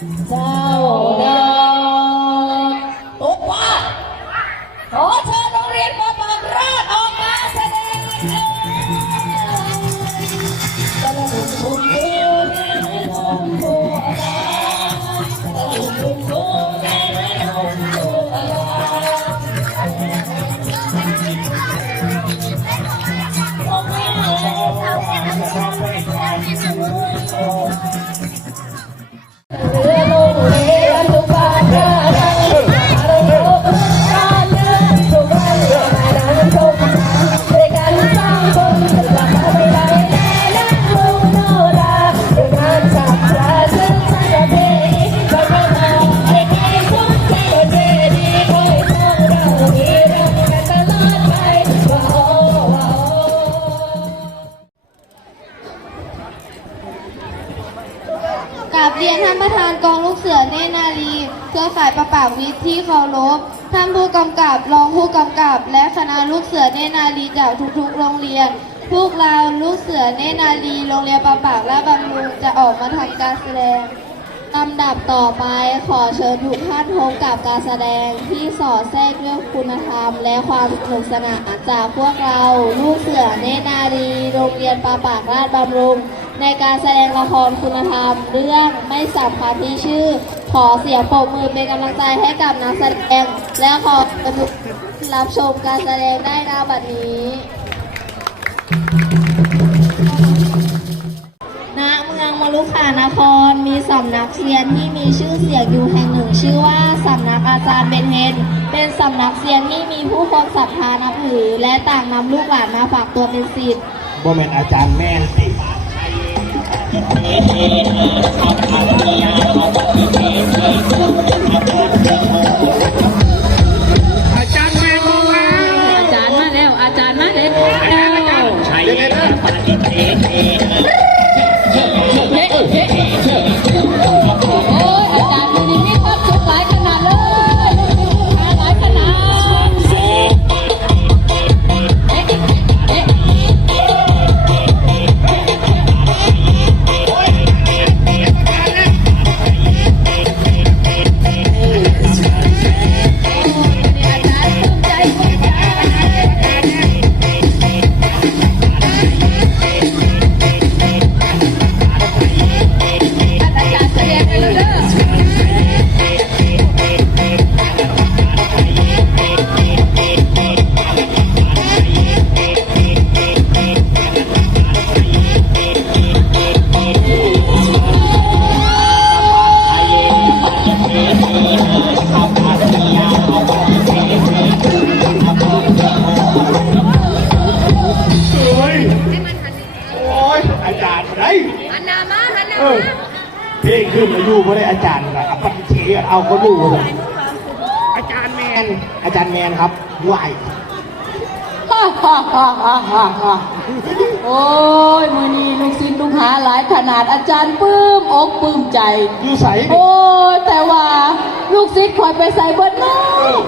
三 ณะลูกเสือเนนารีจากทุกๆ โรงเรียน พวกเราลูกเสือเนนารีโรงเรียนประปากและบำรุงจะออกมาทำการแสดงลำดับต่อไปขอเชิญทุกท่านพบกับการแสดงที่สอดแทรกด้วยคุณธรรม และความสนุกสนานจากพวกเราลูกเสือเนนารีโรงเรียนประปากราชบำรุง ในการแสดงละครคุณธรรม เรื่องไม่สับคัที่ชื่อ ขอเสียงปรบมือเป็นกำลังใจให้กับนักแสดง และขอ รับชมการแสดงได้ณบัดนี้ ณ เมืองมลุขานคร มีสำนักเรียนที่มีชื่อเสียงอยู่แห่งหนึ่ง ชื่อว่าสำนักอาจารย์เบนเฮนเป็นสำนักเรียนที่มีผู้คนศรัทธานับถือ และต่างนำลูกหลานมาฝากตัวเป็นศิษย์บ่แม่นอาจารย์แม่นสิอา ใช้ภารกิจเองเอง เชเอาก็ดูเลยอาจารย์แมน อาจารย์แมนครับไหวฮ่าฮ่าฮ่าฮ่าฮ่าฮ่าโอ้ยมือนี้ลูกศิษย์ลูกหาหลายขนาดอาจารย์ปลื้มอกปลื้มใจ อยู่ใสโอ้ยแต่ว่าลูกศิษย์คอยไปใส่เบิดนะ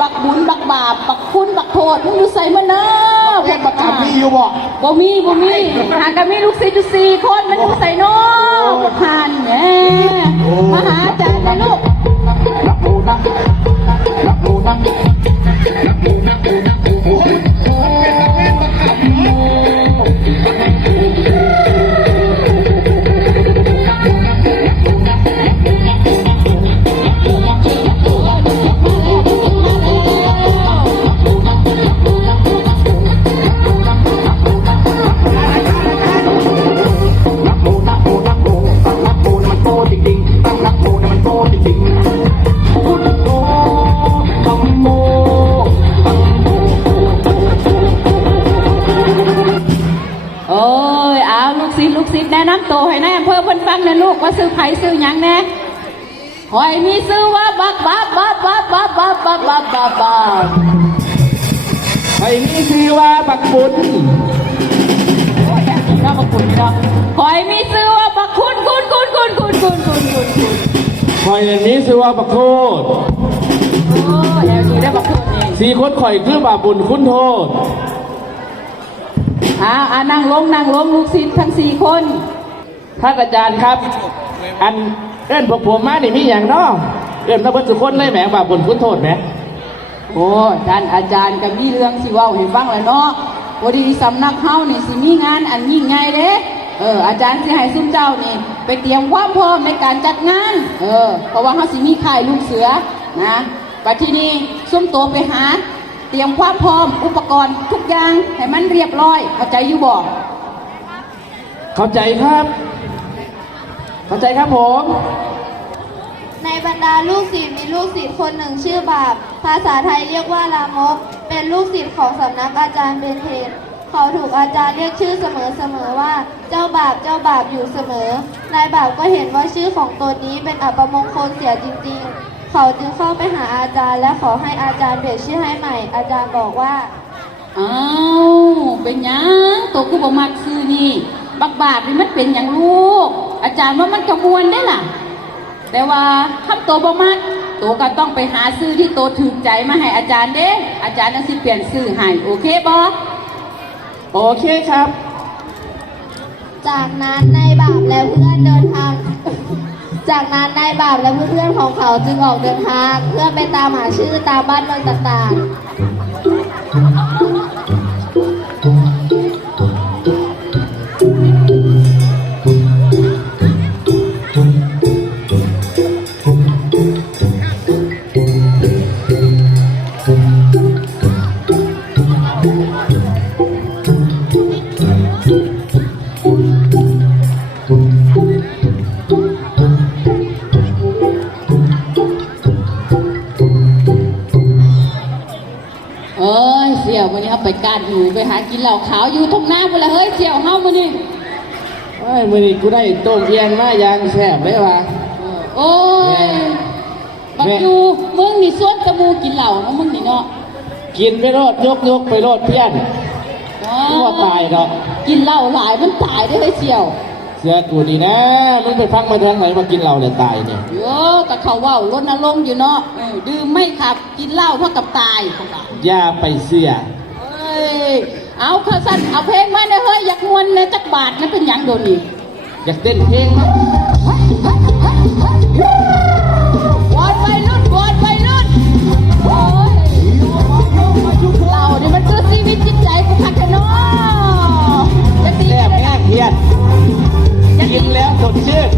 บักบุญบักบาปบักคุณบักโทษมึงอยู่ใส่มันนะพเรีวยกกปบัระกกักานมีอยู่บ่บ่มีบ่มีหากันมีลูกศิษย์อยู่สี่คนมันอยู่ใส่เนอบักหันแหน่มาหาอาจารย์นะลูก también. ไอ้นี่คือว่าบักบุญน้าบักคุณพี่น้องหอยมีซื้อว่าบักคุณคุณคุณคุณคุณคุณคุณคุณคุณข่อยอย่างนี้สิว่าบักโทษโอ้ยแล้วดีได้บักคุณเองสีคนข่อยคือบาปบุญคุณโทษอ่าอ่านั่งลงนั่งลงลูกศิษย์ทั้งสี่คนท่านอาจารย์ครับ อันเอิ้นพวกผมมานี่มีอย่างเนาะเอิ้นมาเบิดทุกคนเลยแหมบาปบุญคุณโทษแหม โอ้ท่านอาจารย์ก็มีเรื่องสิเว้าให้ฟังแล้วเนาะพอดีสำนักเฮานี่สิมีงานอันยิ่งใหญ่เด้เอออาจารย์สิให้ซุ่มเจ้านี่ ไปเตรียมความพร้อมในการจัดงาน เออ เพราะว่าเฮาสิมีค่ายลูกเสือนะปัจที่นี้ซุ่มตัวไปหา เตรียมความพร้อมอุปกรณ์ทุกอย่างให้มันเรียบร้อย เข้าใจอยู่บ่เข้าใจครับ เข้าใจครับผม ในบรรดาลูกศิษย์มีลูกศิษย์คนหนึ่งชื่อบาป ภาษาไทยเรียกว่าลามก เป็นลูกศิษย์ของสำนักอาจารย์เบนเทนเขาถูกอาจารย์เรียกชื่อเสมอๆว่า เจ้าบาปเจ้าบาปอยู่เสมอ นายบาปก็เห็นว่าชื่อของตนนี้เป็นอัปมงคลเสียจริงๆ เขาจึงเข้าไปหาอาจารย์และขอให้อาจารย์เปลี่ยนชื่อให้ใหม่ อาจารย์บอกว่าอ้าวเป็นยังตัวกูบ่มักซื้อนี่บักบาทนี่มันเป็นหยังลูก อาจารย์ว่ามันกระมวลได้ล่ะ แต่ว่าถ้าตัวบ่มัก ตัวก็ต้องไปหาซื้อที่ตัวถึกใจมาให้อาจารย์เด้อาจารย์นั่นสิเปลี่ยนซื้อให้โอเคบ่โอเคครับ จากนั้นนายบาปและเพื่อนเดินทาง จากนั้นนายบาปและเพื่อนๆของเขาจึงออกเดินทาง เพื่อไปตามหาชื่อตามบ้านเมืองต่างๆ ขาวอยู่ทุ่งนาพุ่นละเฮ้ยเสี่ยวเฮามือนี้เอ้ยมือนี้กูได้ต้มเอียนมาอย่างแซ่บเลยว่ะ โอ้ยแม่ บักอยู่มึงนี่ส่วนตะมูกินเหล้าเนาะมึงนี่เนาะกินไปโลดยกยกไปโลดเพี้ยนกูว่าตายดอก กินเหล้าหลายมันตายได้เลยเสี่ยวเสือกูดีนะมึงไปพักมาทางไหนมากินเราเนี่ยตายเนี่ยโอ้ก็เขาเว่ารณรงค์อยู่เนาะเออดื่มไม่ขับกินเหล้าเท่ากับตายเขาว่าอย่าไปเสียเอ้ย เอาข้าสั้นเอาเพลงมาเนยเฮ้ยอยากมวนในจักบาทนั่นเป็นหยังโดนนี่อยากเต้นเพลงมั้ยวอนไปรุ่นวอนไปรุ่นโอ้ยเราเนี่ยมันคือชีวิตจิตใจกูพัฒนาจะตีแซ่กับนได้แม่เพี้ยนกินแล้วสดชื่น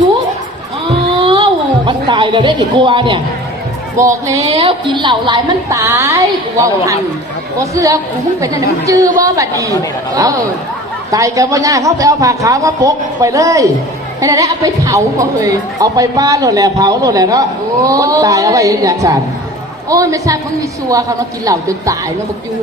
มันเดี๋ยวนี้สูอ้าวมันตายแล้วได้ดิกูว่าเนี่ยบอกแล้วกินเหล้าหลายมันตายกูว่าหันกูเสื้อกูมึงเป็นอันนั้นมึงจื้อว่าบัดนี้เอเอ้าอตายกันว่าง่ายเขาไปเอาผ้าขาวมาปกไปเลยให้ได้เอาไปเผาบ่เฮ้ยเอาไปบ้านโน่นแหละเผาโน่นแหละเนาะโอ้คนตายเอาไว้เห็นอย่างสันโอ้ยไม่ใช่มึงมีซัวเขาเนาะกินเหล้าจนตายแล้วบักยู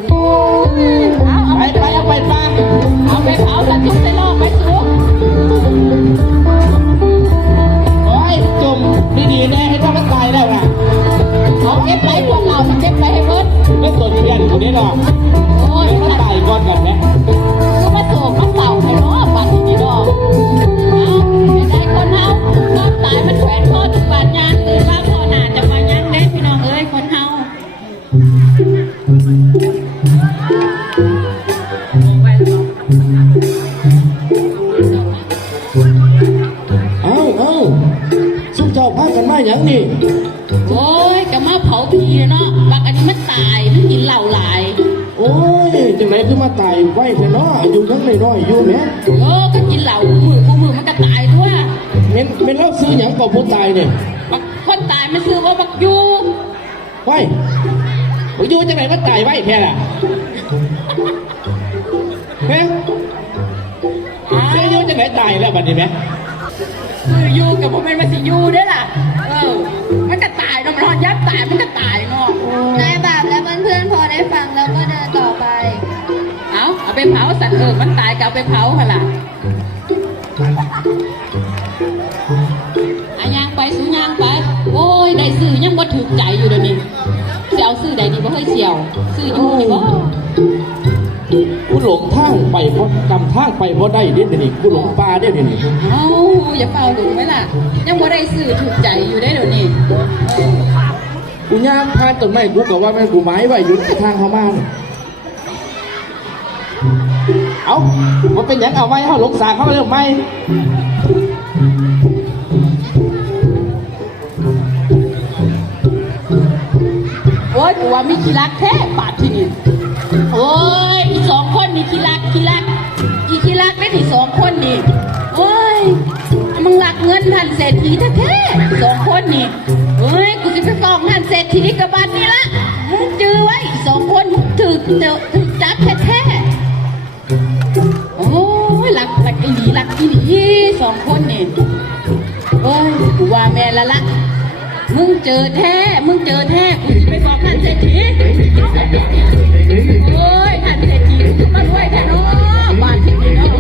มาอย่างนี่โอ้ยก็มาเผาผีเนาะบักอันนี้มันตายมันกินเหล้าหลาย โอ้ยจังไหนคือมาตายไว้แท้เนาะอายุยังน้อยๆอยู่แหมโอ้ก็กินเหล้ามือกูมือมันก็ตายด้วยเม็นเม็นเล่าซื้อหยังกับผู้ตายเนี่ยบักคนตายมันซื้อว่าบักยูไว้บักอยู่จังไหนมาตายไว้แท้ล่ะฮะเสียอยู่จังงไหนตายแล้วบัดนี้ไหมคืออยู่กับผมเป็นมาสิอยู่เด้อล่ะ มันก็ตายเนาะนายบาปและเพื่อนๆพอได้ฟังแล้วก็เดินต่อไป เอาเอาไปเผาสัตว์เออมันตายก็เอาไปเผาหนล่ะอายางไปสูยางไป โอ้ยได้ซื้อยังบ่ถูกใจอยู่เดี๋ยวนี้สิเอาซื้อใดดีบ่เฮ้ยเสี่ยว ซื้ออยู่นี่บ่กูหลงทางไปเพราะกำทางไปเพราะได้เด็ดนี่กูหลงป่าเด็ดนี่เอ้าอย่าเฝ้าหลุมไหมล่ะ ยังบ่ได้ซื้อถูกใจอยู่ได้เดี๋ยวนี้ กูย่างผ่านต้นไม้กูก็ว่าแม่นกูไม้ไว้อยู่ในทางเขามานเอามันเป็นหยังเอาไว้เขาหลงสางเข้ามาเรื่องไหมโอ้ยกูว่ามีขี้รักแท้บาดที่นี่โอ้ยอีสองคนนี่ขี้รักขี้รัก อีขี้รักได้ที่สองคนนี่โอ้ยมึงรักเงินท่านเศรษฐีแท้ๆสองคนนี่เฮ้ยกูจะไปฟ้อง เศรษฐีกับบัตรนี่ละมึงจื้อไว้สองคนมึงถือเจอถือจับแท้ๆโอ้ยรักรักอีหลีรักอีหลีสองคนนี่โอ้ยกูว่าแม่ละละมึงเจอแท้ มึงเจอแท้กูจะไปบอกท่านเศรษฐีโอ้ยท่านเศรษฐีมึงมาด้วยแท้เนาะบ้านที่นี่เนาะ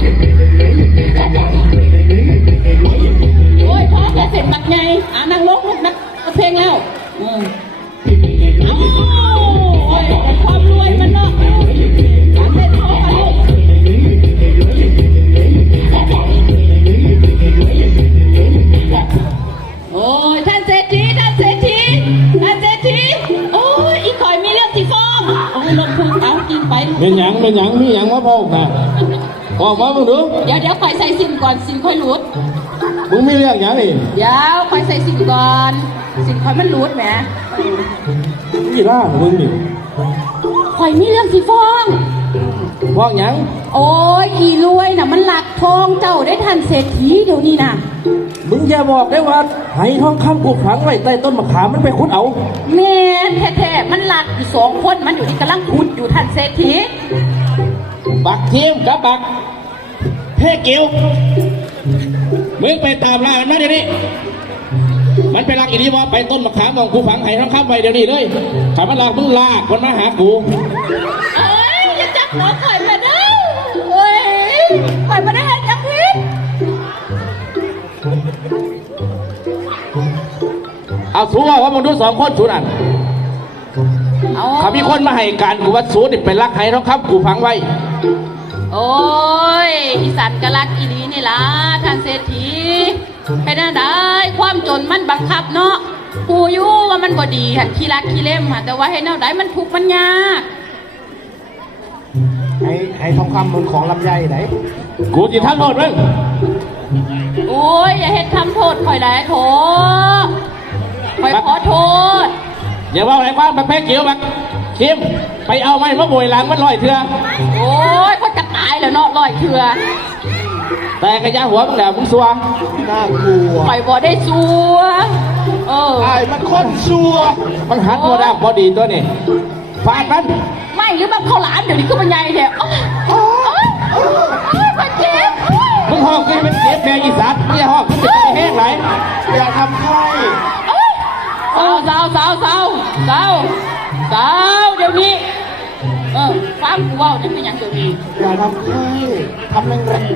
โอ้ยพ่อแกเสร็จบักไงอ่านั่งลงลูกนักเพลงแล้ว เป็นหยังเป็นหยังมีหยังมาบอกนะออกมามึงดูเดี๋ยวเดี๋ยวข่อยใส่สินก่อนสินข่อยหลุด มึงมีเรื่องหยังนี่เดี๋ยวข่อยใส่สินก่อนสินข่อยมันหลุดแหมนี่ล่ามึงนี่ข่อยมีเรื่องสิฟ้องบอกหยังโอ้ยอีรวยน่ะมันหลักทองเจ้าได้ทันเศรษฐีเดี๋ยวนี้น่ะมึงอย่าบอกได้ว่าไหทองคำกูฝังไว้ใต้ต้นมะขามมันไปขุดเอา แม่นแท้ๆ มันหลักอยู่สองคนมันอยู่ที่กำลังขุดอยู่ทันเศรษฐีบักเทียมกับบักเพ่เกียวมึงไปตามล่ามันมาเดี๋ยวนี้มันไปลักอีนี่ว่าไปต้นมะขามของกูฝังไห้ทองคำไว้เดี๋ยวนี้เลยถ้ามันลากมึงลากมันมาหากูเอ้ยอย่าจับหัวข่อยมาเด้อโอ้ยข่อยมาได้เห็นยังพิษเอาสู้ว่ามึงดูสองคนสูนั่น เอาเขามีคนมาให้การกูว่าสูนี่ไปลักไห้ทองคำกูฝังไว้ โอ้ยอีสันกะลักอีนีนี่ล่ะท่านเศรษฐีไปได้ได้ความจนมันบังคับเนาะกูอยู่ว่ามันบ่ดีหันขี้รักขี้เล่มหันแต่ว่าให้แนวใดมันทุกข์มันยากไอ้ไอ้ทองคำมึงของลำไยไหนกูจะทั้งโทษมึงโอ้ยอย่าเฮ็ดทำโทษข่อยได้โถข่อยขอโทษ อย่าว่าอะไรกว้างบักเพ่เกียวบักเทียมไปเอาไม้มาบวยหลังมันลอยเถื่อโอ้ยข่อยจะตายแล้วเนาะลอยเถื่อแต่กระยาหัวมึงแหละมึงสัวน่ากลัวข่อยบ่ได้ซัวเออไอ้มันคนชัวมันหันหัวด้ามพอดีตัวนี่ฟาดมันไม่หรือมันข้าวหลามเดี๋ยวนี้คือมันใหญ่แท้โอ๊ยโอ๊ยโอ๊ยมันเจ็บโอ๊ยมึงห้องขึ้นเป็นเก็บแมงอีสัตว์มึงอย่าห้องขึ้นเป็นแห้งไหลอย่าทำให้สาวสาวสาวสาว สาวสาวเดี๋ยวนี้ เออฟังกูเว่าเนี่ยเป็นหยังเดี๋ยวนี้อย่าทำให้ทำแรงแรง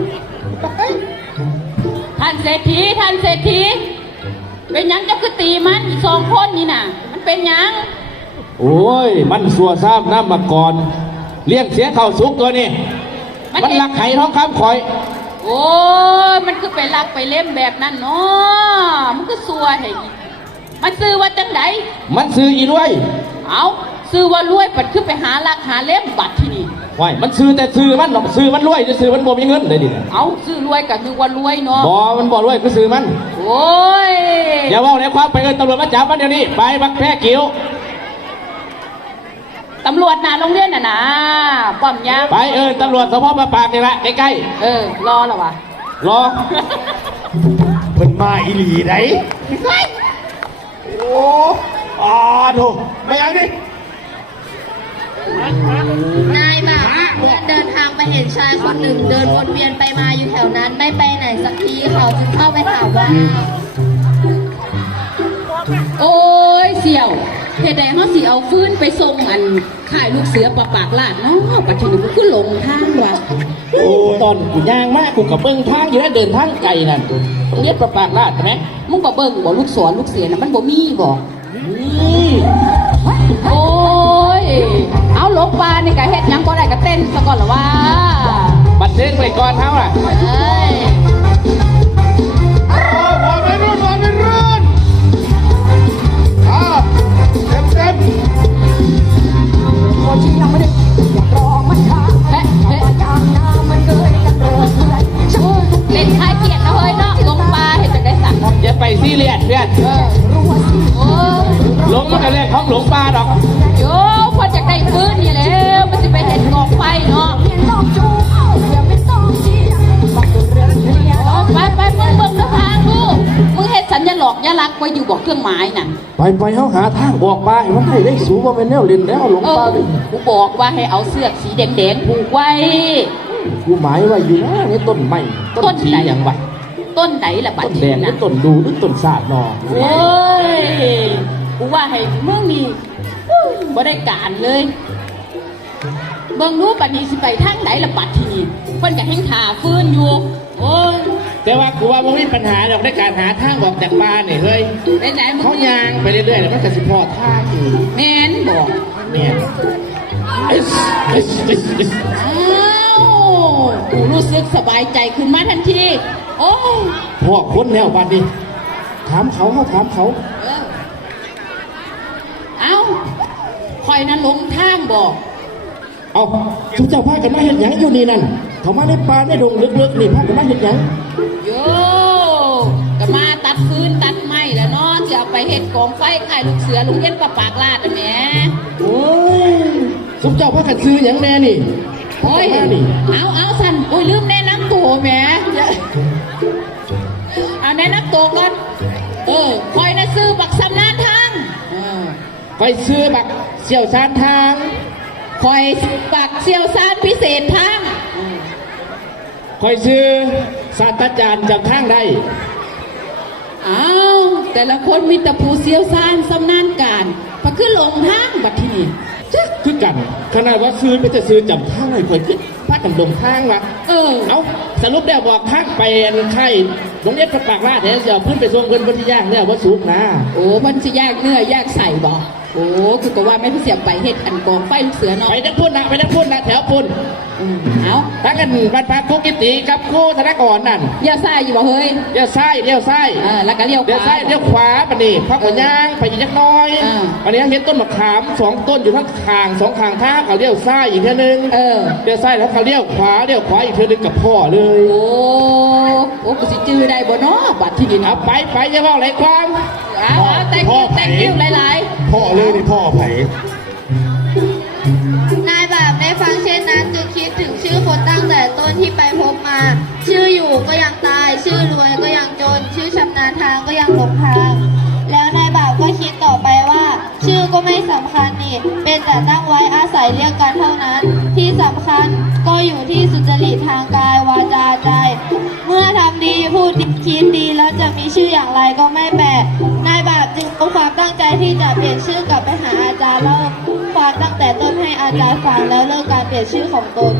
ท่านเศรษฐีท่านเศรษฐี เป็นหยังเจ้าคือตีมันอีกสองคนนี่น่ะ มันเป็นหยัง โอ้ย มันสัวซ้ำน้ำมาก่อน เลี้ยงเสียเข่าสุกตัวนี่มันลักไข่ท้องคำคอย โอ้ยมันคือไปลักไปเล่มแบบนั้นเนาะมันคือสัวแท้อี มันซื้อว่าจังไดมันซื้ออีด้วย เอาซื้อว่ารวยปัดคือไปหาลักหาเล่มบัตรที่นี่ว้ายมันซื้อแต่ซื้อมันหรอกซื้อมันรวยจะซื้อมันบ่มีเงินเลยดิเอาซื้อรวยก็คือว่ารวยเนาะบ่มันบ่รวยก็ซื้อมัน โอ้ยอย่าว่าในความไปเงินตำรวจมาจับมันเดี๋ยวนี้ไปบักแพ้เกียวตำรวจหนาโรงเรียนน่ะนะป้อมยามไปเออตำรวจสพมาปากนี่ละใกล้เออรอแล้ววะๆรอมันมาอีหลีไหนโอ้อาโถไม่เอาดินายบาปและเพื่อนเดินทางไปเห็นชายคนหนึ่ง เดินวนเวียนไปมาอยู่แถวนั้นไม่ไปไหนสักทีเขาจึงเข้าไปถามว่า โอ้ยเสี่ยว เหตุใดเฮาสิเอาฟื้นไปส่งอันข่ายลูกเสือปะปากลาดเนาะปัจจุบันกูหลงทางว่ะโอ้ตอนกูย่างมากกูกับเบิ้งทางอยู่แล้วเดินทางไกลนั่นต้องเย็ดประปากลาดใช่ไหมมึงบ่เบิ่งบ่ลูกศรลูกเสือน่ะมันบ่มีบ่นี่โอ้ยเอาหลงปลานี่ก็เฮ็ดหยังบ่ได้ก็เต้นซะก่อนละว่าบันเทิงไปก่อนเท่าล่ะเหลงมันก็เรื่องของหลงปลาดอกโยคนจากได้ฟื้นนี่แหล้วมันสิไปเห็นกองไฟเนาะไปไปมึงเบิ่งทางดูมึงเฮ็ดสัญลักษณ์ยลักษณ์ไว้อยู่บอกเครื่องหมายน่ะไปไปเขาหาทางบอกปลาให้มันให้ได้สูงว่าเป็นแนวเล่นแล้วหลงเอปลาอดิกูบอกว่าให้เอาเสือกสีแดงๆผูกไว้กูหมายไว้อยู่นะนี่ต้นไม้ต้ต้นนสีไหนอย่างวะต้นไหนล่ะบัดต้นแดนี้งหรือน่ะต้นดูหรือต้นสาดนอโอ้ย กูว่าให้มึงนี่อุ้ยบ่ได้การเลย เบิ่งรู้บัดนี้สิไปทางไหนล่ะบัดทีนี้เพิ่นก็แห่งท่าฟื้นอยู่ โอ้ยแต่ว่ากูว่ามันไม่มีปัญหาหรอกในการหาทางบอกจากปลาเนี่ยเฮ้ยไหนๆมึเขางยางไปเรื่อยๆแล้วมันจะสิพอท่าอีกแม่นบอกเนี่ยเอิ๊สเอิ๊สเอิ๊สเอิ๊สอ้าวกูรู้สึกสบายใจขึ้นมาทันที โอ้ย พวกคนแนวบ้านนี้ถามเขาเขาถามเขาเออเอาค อยนั้นหลงทางบอกเอาสุเจ้าพากันมาเห็นหยังอยู่นี่นั่นเขามาในป่าในดงลึกๆนี่พากันมาเห็นหยังโยก็มาตัดฟืนตัดไม้แล้วเนาะจะเอาไปเห็ดกองไฟขายลูกเสือลุงเย็นปะปากลาดอะแหม่โอ้ยสุเจ้าพากันซื้อหยังแน่นี่โอ้ยมานี่เอาเอาสันโอ้ยลืมแนะนำตัวแหม่อย่าเอาแนะนำตัวก่อนเออคอยนะซื้อบักสำนานทางเออ ไปซื้อบักเสี่ยวชานทางคอยบักเซียวซานพิเศษทางคอยซื้อศาสตราจารย์จากทางใดอ้าวแต่ละคนมีแต่ผู้เซียวซานสำนานการพอขึ้นลงทางบัดที่นี่จักคือกันขนาดว่าซื้อไม่จะซื้อจำทางให้คอยขึ้น พาดำดงทางวะเออเอาสรุปได้บอกทางไปอันไข่โรงเรียนพระปากราชเนี่ยจะเอาขึ้นไปส่งเงินบนที่ย่างเนี่ยว่าสูงนะโอ้มันสิแยกเนื้อแยกใส่บ่โอ้คือก็ว่าไม่พี่เสียบไปเฮ็ดอันกองไฟลูกเสือเนาะไปนักพุ่นนะไปนักพุ่นนะแถวพุ่นอืมเอาทั้งกันบันพาคุกิติกับครู่ธนกรนั่นเลี้ยวซ้ายอยู่บ่เฮ้ยเลี้ยวซ้ายเลี้ยวซ้ายเออแล้วก็เลี้ยวขเลี้ยววาซ้ายเลี้ยวขวาปะนี่พักหัวย่างไปอีกนิดน้อยอ่าอันนี้เห็นต้นมะขามสองต้นอยู่ทั้งทางสองทางท่างเขาเลี้ยวซ้ายอีกเท่านึงเออเลี้ยวซ้ายแล้วเขาเลี้ยวขวาเลี้ยวขวาอีกเท่านึงกับพ่อเลย โอ้โอ้กูสิจื้อได้บ่เนาะบัดที่นี่เอาเนาะไปไปอย่าว่าอะไรความเอาเอาแต่งคิวแต่งคิวหลายพ่อเลยนี่พ่อไผ่นายแบบได้ฟังเช่นนั้นจึงคิดถึงชื่อคนตั้งแต่ต้นที่ไปพบมา ชื่ออยู่ก็ยังตาย ชื่อรวยก็ยังจน ชื่อชำนาญทางก็ยังหลงทาง แล้วนายบ่าวก็คิดต่อไปว่า ชื่อก็ไม่สำคัญนี่เป็น แต่ตั้งไว้อาศัยเรียกกันเท่านั้น ที่สำคัญก็อยู่ที่สุจริตทางกายวาจาใจ เมื่อทำดีพูดดีคิดดีแล้วจะมีชื่ออย่างไรก็ไม่แปลกนายแบบจึงเอาความตั้งใจที่จะเปลี่ยนชื่อกลับไปหาอาจารย์แล้วความตั้งแต่ต้นให้อาจารย์ฟังแล้วเลิกการเปลี่ยนชื่อของตน